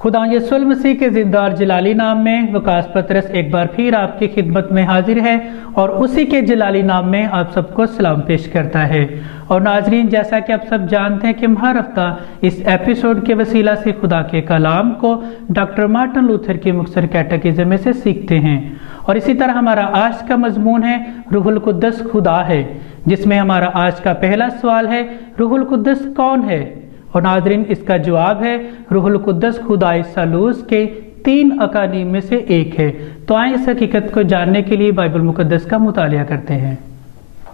खुदा यीशु मसीह के जिंदा और जलाली नाम में वकास पतरस एक बार फिर आपकी खिदमत में हाजिर है और उसी के जलाली नाम में आप सबको सलाम पेश करता है। और नाजरीन, जैसा कि आप सब जानते हैं कि हम हर हफ्ता इस एपिसोड के वसीला से खुदा के कलाम को डॉक्टर मार्टिन लूथर की मुख्तसर कैटेकिज्म में से सीखते हैं। और इसी तरह हमारा आज का मजमून है रूहुल कुद्दस खुदा है, जिसमें हमारा आज का पहला सवाल है, रूहुल कुद्दस कौन है? और नाजरीन, इसका जवाब है रूहुल कुद्दस खुदाई सालूस के 3 अकानीम में से एक है। तो आइए इस हकीकत को जानने के लिए बाइबल मुकद्दस का मुतालिया करते हैं।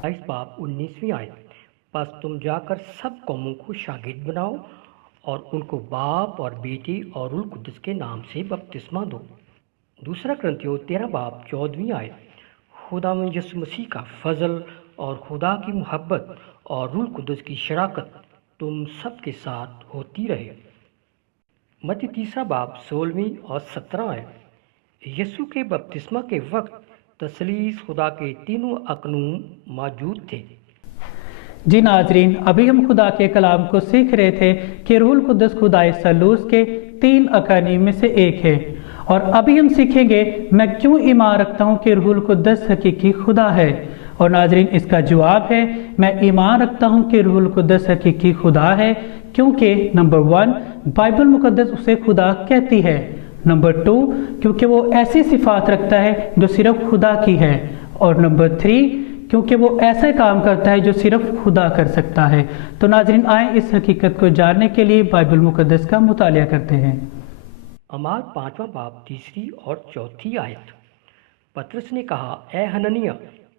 बाब 19वीं आयत, बस तुम जाकर सब कौमों को शागिर्द बनाओ और उनको बाप और बेटे और रूहुल कुद्दस के नाम से बपतिस्मा दो। दूसरा कुरिन्थियों 13 बाब 14वीं आयत, खुदावंद यीशु मसीह का फजल और खुदा की मोहब्बत और रूहुल कुद्दस की शराकत तुम सबके साथ होती रहे। मत्ती 3 बाब 16वीं और 17 आयत, यीशु के बपतिस्मा के वक्त तसलीस खुदा के तीनों अकनूम मौजूद थे। जी नाजरीन, अभी हम खुदा के कलाम को सीख रहे थे कि रूहुल कुद्दस खुदाई सालूस के 3 अकानीम में से एक है। और अभी हम सीखेंगे मैं क्यों ईमान रखता हूँ कि रूहुल कुद्दस हकीकी खुदा है। और नाजरीन, इसका जवाब है मैं ईमान रखता हूँ कि रूहुल कुद्दस हकीकी खुदा है क्योंकि नंबर 1 बाइबल मुकद्दस उसे खुदा कहती है। नंबर 2 क्योंकि वो ऐसी सिफात रखता है जो सिर्फ खुदा की है। और नंबर 3 क्योंकि वो ऐसा काम करता है जो सिर्फ खुदा कर सकता है। तो नाजरीन, आए इस हकीकत को जानने के लिए बाइबल मुकद्दस का मुतालिया करते हैं। अमाल 5वां बाब 3 और 4 आयत, पतरस ने कहा, ए हननिया,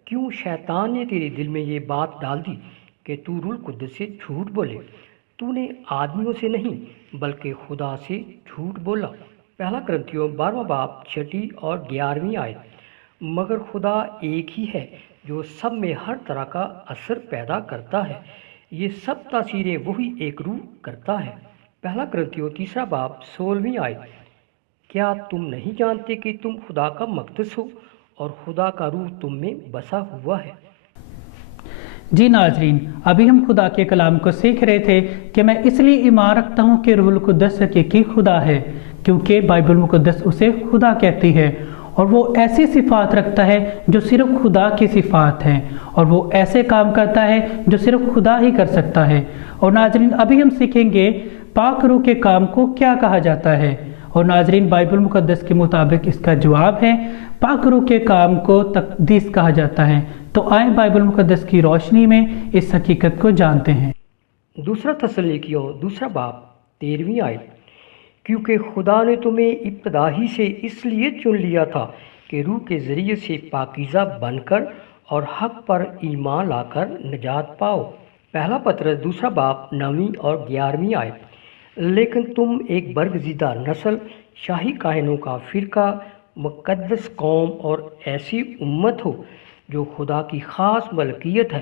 क्यों शैतान ने तेरे दिल में ये बात डाल दी कि तू रूहुल कुद्दस से झूठ बोले? तूने आदमियों से नहीं बल्कि खुदा से झूठ बोला। पहला कुरिन्थियों 12वां बाब 6 और 11वीं आयत, मगर खुदा एक ही है जो सब में हर तरह का असर पैदा करता है, ये सब तासीरें वही एक रूह करता है। पहला कुरिन्थियों 3 बाब 16वीं आयत, क्या तुम नहीं जानते कि तुम खुदा का मक़दस हो और खुदा का रूह तुम में बसा हुआ है? जी नाजरीन, अभी हम खुदा के कलाम को सीख रहे थे कि मैं इसलिए ईमान रखता हूँ कि रूहुल कुद्दस हकीकी खुदा है क्योंकि बाइबल मुकद्दस उसे खुदा कहती है और वो ऐसी सिफात रखता है जो सिर्फ खुदा की सिफात हैं और वो ऐसे काम करता है जो सिर्फ खुदा ही कर सकता है। और नाजरीन, अभी हम सीखेंगे पाक रूह के काम को क्या कहा जाता है। और नाजरीन, बाइबल मुकद्दस के मुताबिक इसका जवाब है पाक रूह के काम को तकदीस कहा जाता है। तो आए बाइबल मुकद्दस की रोशनी में इस हकीकत को जानते हैं। दूसरा तसल्लीकियों 2 बाब 13वीं आयत, क्योंकि खुदा ने तुम्हें इब्तिदा ही से इसलिए चुन लिया था कि रूह के ज़रिए से पाकीज़ा बनकर और हक पर ईमान लाकर निजात पाओ। पहला पतरस 2 बाब 9वीं और 11वीं आयत, लेकिन तुम एक बरगज़ीदा नस्ल, शाही काहिनों का फ़िरका, मुक़द्दस कौम और ऐसी उम्मत हो जो खुदा की ख़ास मलकियत है,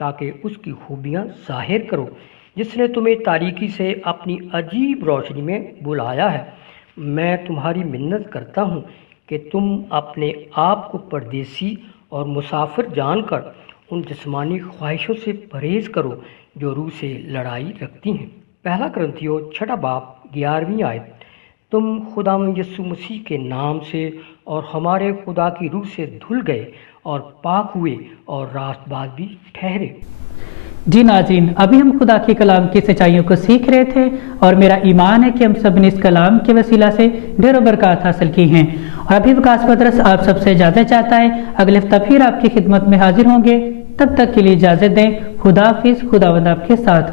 ताकि उसकी खूबियाँ ज़ाहिर करो, जिसने तुम्हें तारीकी से अपनी अजीब रोशनी में बुलाया है। मैं तुम्हारी मिन्नत करता हूँ कि तुम अपने आप को परदेसी और मुसाफिर जानकर उन जिस्मानी ख्वाहिशों से परहेज़ करो जो रूह से लड़ाई रखती हैं। पहला कुरिन्थियों 6 बाब 11वीं आयत, तुम खुदावंद यीशु मसीह के नाम से और हमारे खुदा की रूह से धुल गए और पाक हुए और रास्तबाज भी ठहरे। जी नाज़रीन, अभी हम खुदा के कलाम की सच्चाइयों को सीख रहे थे और मेरा ईमान है कि हम सब ने इस कलाम के वसीला से ढेरों बरकत हासिल की हैं। और अभी वकास पतरस आप सबसे इजाज़त चाहता है, अगले हफ्ता फिर आपकी खिदमत में हाजिर होंगे। तब तक के लिए इजाज़त दें। खुदा हाफिज़, खुदावंद आपके साथ हो।